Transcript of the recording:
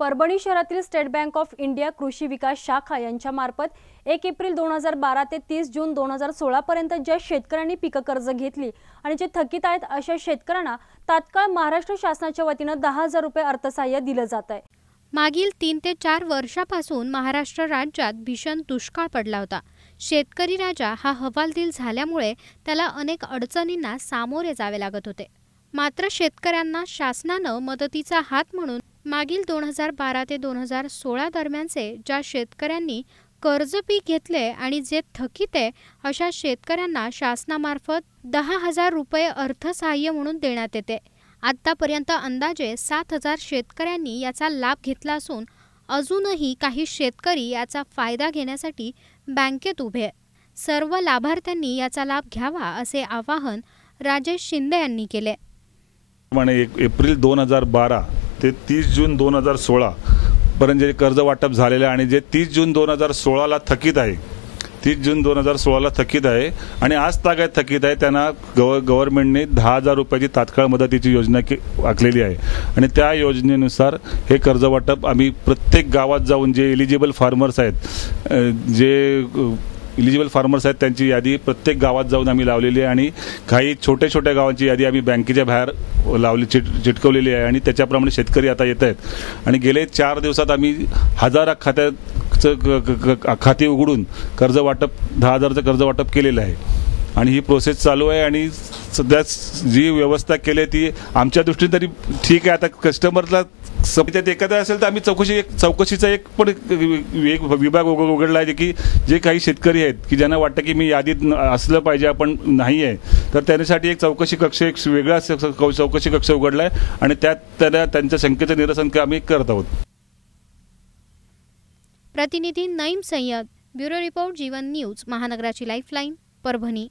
परभणी शहरातील state bank of India कृषी विकास शाखा यांच्यामार्फत एक एप्रिल दोन हजार बारा ते तीस जून दोन हजार सोळापर्यंत ज्या शेतकऱ्यांनी पीक कर्ज घेतली आणि जे थकीत आहेत अशा शेतकऱ्यांना तात्काळ महाराष्ट्र शासनाच्या वतीनं दहा हजार रुपये अर्थसहाय्य दिलं जात आहे. मागील तीन ते चार वर्षापासून महाराष्ट्र राज्यात भीषण दुष्काळ पडला होता. शेतकरी राजा हा हवालदिल झाल्यामुळे त्याला अनेक अडचणींना सामोरे जावे लागत होते. मात्र शेतकऱ्यांना शासनानं मदतीचा हात म्हणून मागील दोन हजार बारा ते दोन हजार सोळा दरम्यानचे ज्या शेतकऱ्यांनी कर्ज पीक घेतले आणि जे थकीत आहे अशा शेतकऱ्यांना शासनामार्फत दहा हजार रुपये अर्थसहाय्य म्हणून देण्यात येते. आत्तापर्यंत अंदाजे सात हजार शेतकऱ्यांनी याचा लाभ घेतला असून अजूनही काही शेतकरी याचा फायदा घेण्यासाठी बँकेत उभे सर्व लाभार्थ्यांनी याचा लाभ घ्यावा असे आवाहन राजेश शिंदे यांनी केले. एक एप्रिल दोन हजार बारा ते तीस जून दोन हजार सोळा पर्यंत जे कर्ज वाटप झालेलं आहे आणि जे तीस जून दोन हजार सोळाला थकीत आहे तीस जून दोन हजार सोळाला थकीत आहे आणि आज तागायत थकीत आहे त्यांना गव गव्हर्नमेंटने दहा हजार रुपयाची तात्काळ मदतीची योजना के आखलेली आहे. आणि त्या योजनेनुसार हे कर्ज वाटप आम्ही प्रत्येक गावात जाऊन जे एलिजिबल फार्मर्स आहेत जे इलिजिबल फार्मर्स आहेत त्यांची यादी प्रत्येक गावात जाऊन आम्ही लावलेली आहे आणि काही छोट्या छोट्या गावांची यादी आम्ही बँकेच्या बाहेर लावली चिट चिटकवलेली आहे आणि त्याच्याप्रमाणे शेतकरी आता येत आहेत. आणि गेले चार दिवसात आम्ही हजार खात्याचं खाते क- उघडून कर्ज वाटप दहा हजारचं कर्ज वाटप केलेलं आहे. आणि ही प्रोसेस चालू आहे आणि सध्या जी व्यवस्था केली आहे ती आमच्या दृष्टीने तरी ठीक आहे. आता कस्टमरला त्यात एखादा असेल तर आम्ही चौकशी एक चौकशीचा एक पण एक विभाग उघडला आहे की जे काही शेतकरी आहेत की ज्यांना वाटतं की मी यादीत असलं पाहिजे आपण नाही आहे तर त्याच्यासाठी एक चौकशी कक्ष एक वेगळा स- चौकशी कक्ष उघडला आहे आणि त्यात त्यांना त्यांच्या शंकेचं निरसन आम्ही करत आहोत. प्रतिनिधी Naeem Sayyed bureau report Jeevan news महानगराची lifeline Parbhani.